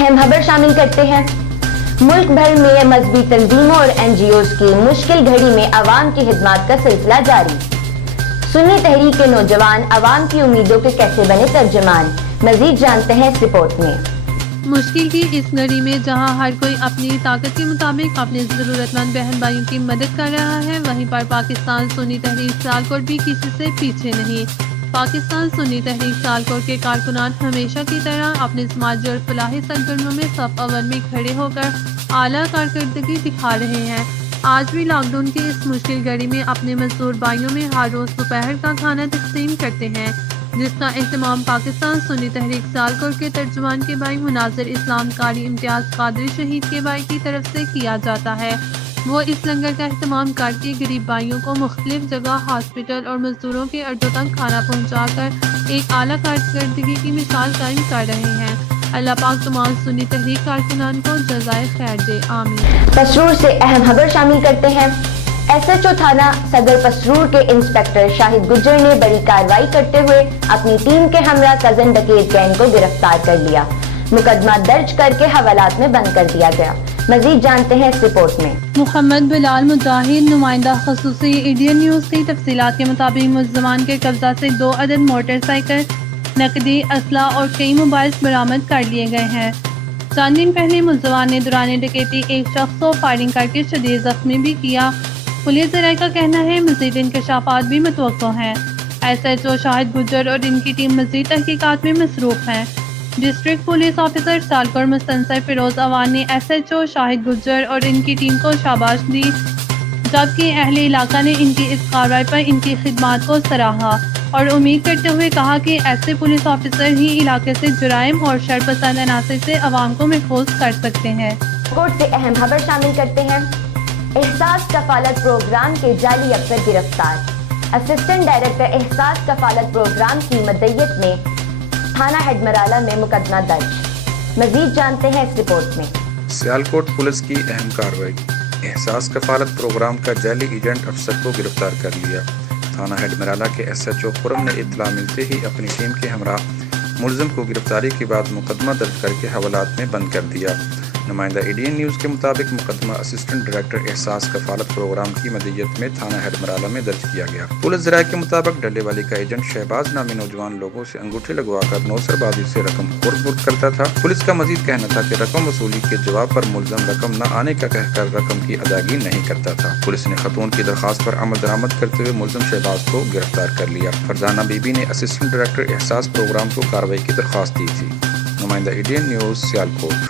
अहम खबर शामिल करते हैं। मुल्क भर में मजहबी तंजीमों और NGOs की मुश्किल घड़ी में अवाम की खिदमत का सिलसिला जारी। सुन्नी तहरीक के नौजवान अवाम की उम्मीदों के कैसे बने तर्जमान, मजीद जानते हैं इस रिपोर्ट में। मुश्किल की इस घड़ी में जहां हर कोई अपनी ताकत के मुताबिक अपने ज़रूरतमंद बहन भाइयों की मदद कर रहा है, वहीं पर पाकिस्तान सुन्नी तहरीक सियालकोट भी किसी से पीछे नहीं। पाकिस्तान सुन्नी तहरीक सियालकोट के कारकुनान हमेशा की तरह अपने समाजी और फलाही सरगर्मियों में सफ अव्वल में खड़े होकर आला कारकर्दगी दिखा रहे हैं। आज भी लॉकडाउन की इस मुश्किल घड़ी में अपने मजदूर भाइयों में हर रोज़ दोपहर का खाना तकसीम करते हैं, जिसका एहतमाम पाकिस्तान सुन्नी तहरीक सियालकोट के तर्जुमान के भाई मुनाजिर इस्लाम कारी इम्तियाज़ कादरी शहीद के भाई की तरफ से किया जाता है। वो इस लंगर का एहतमाम करके गरीब भाइयों को मुख्तलिफ जगह हॉस्पिटल और मजदूरों के अड्डों तक खाना पहुँचाकर एक आला कारकर्दगी की मिसाल कायम कर रहे हैं। अल्लाह पाक तमाम सुन्नी तहरीक कारकुनान को जज़ाए खैर दे, आमीन। पसरूर से अहम खबर शामिल करते हैं। SHO थाना सदर पसरूर के इंस्पेक्टर शाहिद गुज्जर ने बड़ी कार्रवाई करते हुए अपनी टीम के हमरा कजन डकैत गैंग को गिरफ्तार कर लिया। मुकदमा दर्ज करके हवालात में बंद कर दिया गया। मजीद जानते हैं इस रिपोर्ट में। मोहम्मद बिलाल मुजाहिद, नुमाइंदा खसूसी इंडियन न्यूज़ की तफसीलात के मुताबिक मुल्ज़मान के कब्जा से 2 अदद मोटरसाइकिल, नकदी, असला और कई मोबाइल बरामद कर लिए गए हैं। चंद दिन पहले मुल्ज़मान ने दौरान डकैती एक शख्स को फायरिंग करके शदीद जख्मी भी किया। पुलिस ज़राए का कहना है मज़ीद इंकशाफात भी मुतवक्को हैं। SHO शाहिद गुज्जर और इनकी टीम मज़ीद तहकीकात में मसरूफ़ हैं। District police officer Sialkot Mustansar Feroz Awan ने SHO शाहिद गुज्जर और इनकी टीम को शाबाश दी, जबकि अहले इलाका ने इनकी इस कार्रवाई पर इनकी खिदमत को सराहा और उम्मीद करते हुए कहा कि ऐसे पुलिस ऑफिसर ही इलाके से जुराइम और शरपसंद अनासर से अवाम को महफूज कर सकते हैं। कोर्ट से अहम खबर शामिल करते हैं। एहसास कफालत प्रोग्राम के जाली अफसर गिरफ्तार। असिस्टेंट डायरेक्टर एहसास कफालत प्रोग्राम की मदय्यत में थाना हेडमराला में मुकदमा दर्ज। मजीद जानते हैं इस रिपोर्ट में। सियालकोट पुलिस की अहम कार्रवाई। एहसास कफालत प्रोग्राम का जाली एजेंट अफसर को गिरफ्तार कर लिया। थाना हेडमराला के SHO खुरम ने इत्तला मिलते ही अपनी टीम के हमरा मुलजिम को गिरफ्तारी के बाद मुकदमा दर्ज करके हवालात में बंद कर दिया। नुमाइंदा इंडियन न्यूज़ के मुताबिक मुकदमा असिस्टेंट डायरेक्टर एहसास कफालत प्रोग्राम की मदय्यत में थाना हेडमराला में दर्ज किया गया। पुलिस ज़राए के मुताबिक डल्ले वाली का एजेंट शहबाज नामी नौजवान लोगों से अंगूठे लगवाकर नौसरबाजी से रकम खुर्द करता था। पुलिस का मजीद कहना था कि रकम वसूली के जवाब पर मुलजिम रकम न आने का कहकर रकम की अदायगी नहीं करता था। पुलिस ने खतून की दरखास्त पर अमल दरामद करते हुए मुलजिम शहबाज को गिरफ्तार कर लिया। फरजाना बीबी ने असिस्टेंट डायरेक्टर एहसास प्रोग्राम को कार्रवाई की दरखास्त दी थी। नुमाइंदा इंडियन न्यूज़ सियालकोट।